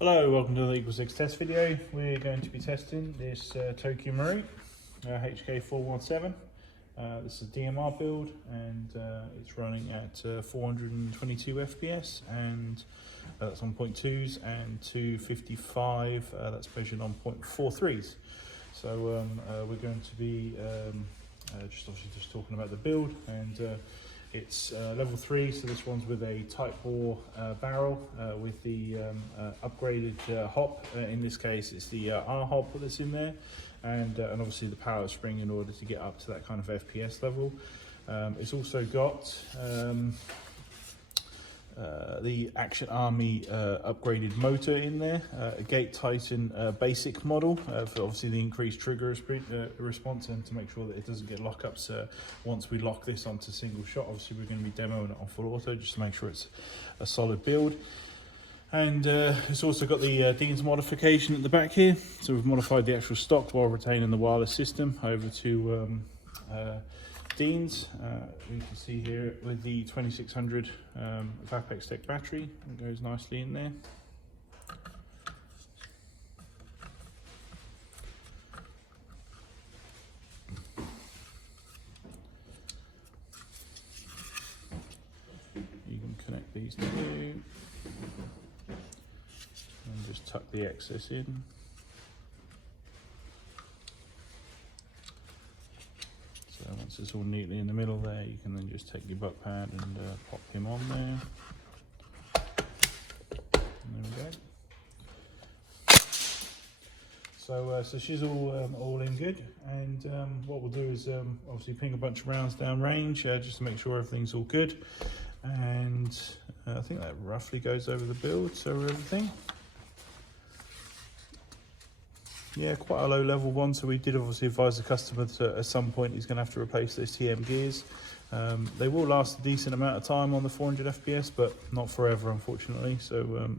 Hello, welcome to the EagleSix test video. We're going to be testing this Tokyo Marine HK417. This is a DMR build and it's running at 422 FPS and that's on 0.2s and 255, that's measured on 0.43s. So we're going to be just talking about the build, and it's level 3, so this one's with a tight bore barrel with the upgraded hop. In this case, it's the R hop that's in there, and obviously the power spring in order to get up to that kind of FPS level. It's also got the Action Army upgraded motor in there, a Gate Titan basic model for obviously the increased trigger response and to make sure that it doesn't get lockups once we lock this onto single shot. Obviously we're going to be demoing it on full auto just to make sure it's a solid build. And it's also got the Dean's modification at the back here, so we've modified the actual stock while retaining the wireless system over to Dean's. You can see here with the 2600 Vapex Tech battery, it goes nicely in there. You can connect these two and just tuck the excess in. So once it's all neatly in the middle there, you can then just take your butt pad and pop him on there. And there we go. So she's all in good, and what we'll do is obviously ping a bunch of rounds down range just to make sure everything's all good. And I think that roughly goes over the build, so everything. Yeah, quite a low level one, so we did obviously advise the customer that at some point he's going to have to replace those TM gears. They will last a decent amount of time on the 400 FPS, but not forever, unfortunately. So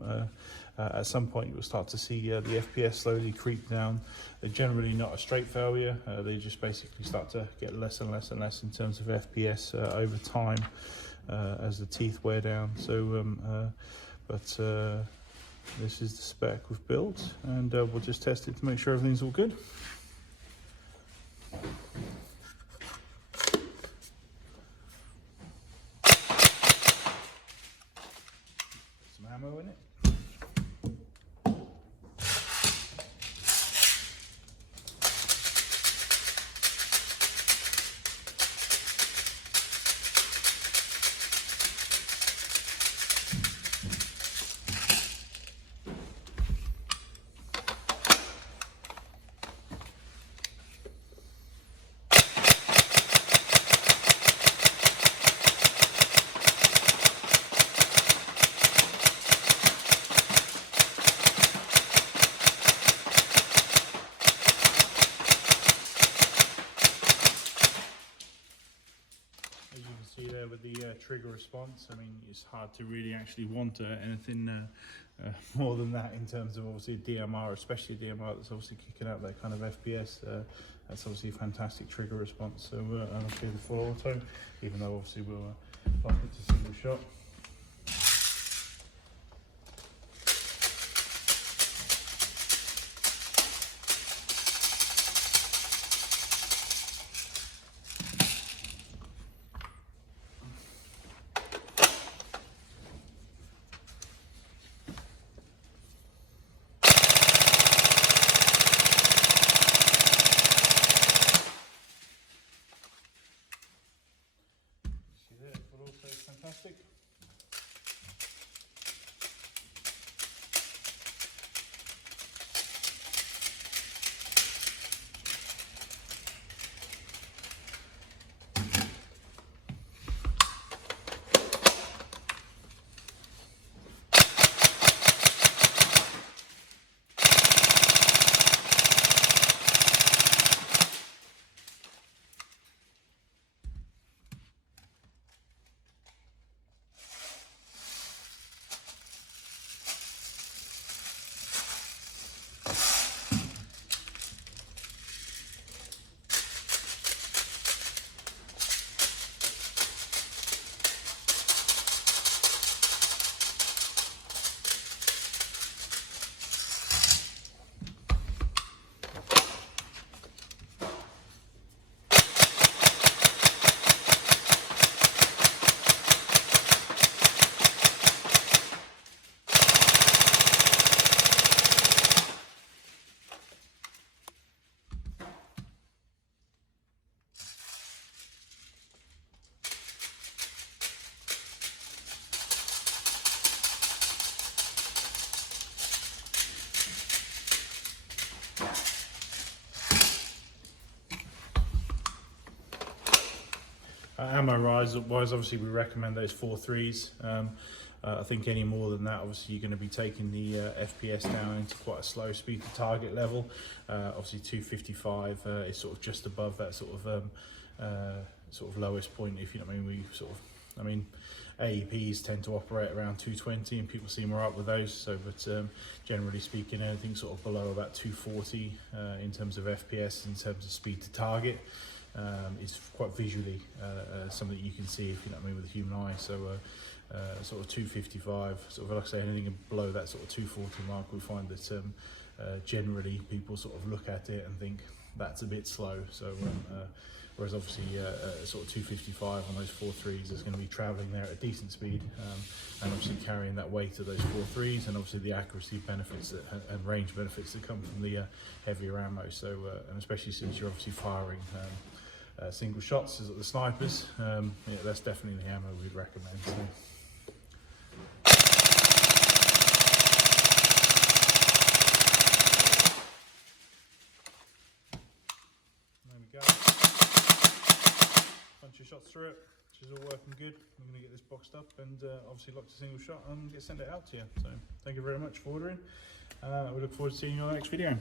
at some point you'll start to see the FPS slowly creep down. They're generally not a straight failure, they just basically start to get less and less and less in terms of FPS over time as the teeth wear down. So, this is the spec we've built, and we'll just test it to make sure everything's all good. Some ammo in it. See there with the trigger response, I mean, it's hard to really actually want anything more than that in terms of obviously DMR, especially DMR that's obviously kicking out that kind of FPS. That's obviously a fantastic trigger response. So I'll show you the full auto, even though obviously we'll lock it to single shot. Fantastic. Ammo wise, obviously we recommend those 4.3s. I think any more than that, obviously you're going to be taking the FPS down into quite a slow speed to target level. Obviously 255 is sort of just above that sort of lowest point, if you know what I mean. AEPs tend to operate around 220 and people seem alright with those, so but generally speaking, anything sort of below about 240 in terms of FPS, in terms of speed to target, is quite visually something you can see, if you know what I mean, with the human eye. So sort of 255, sort of like I say, anything below that sort of 240 mark, we find that generally people sort of look at it and think that's a bit slow. So whereas obviously sort of 255 on those 4.3s is going to be travelling there at a decent speed, and obviously carrying that weight of those 4.3s, and obviously the accuracy benefits and range benefits that come from the heavier ammo. So and especially since you're obviously firing single shots as the snipers, yeah, that's definitely the ammo we'd recommend. So. There we go. Bunch of shots through it, which is all working good. I'm going to get this boxed up and obviously locked a single shot and send it out to you. So thank you very much for ordering. We look forward to seeing you on the next video.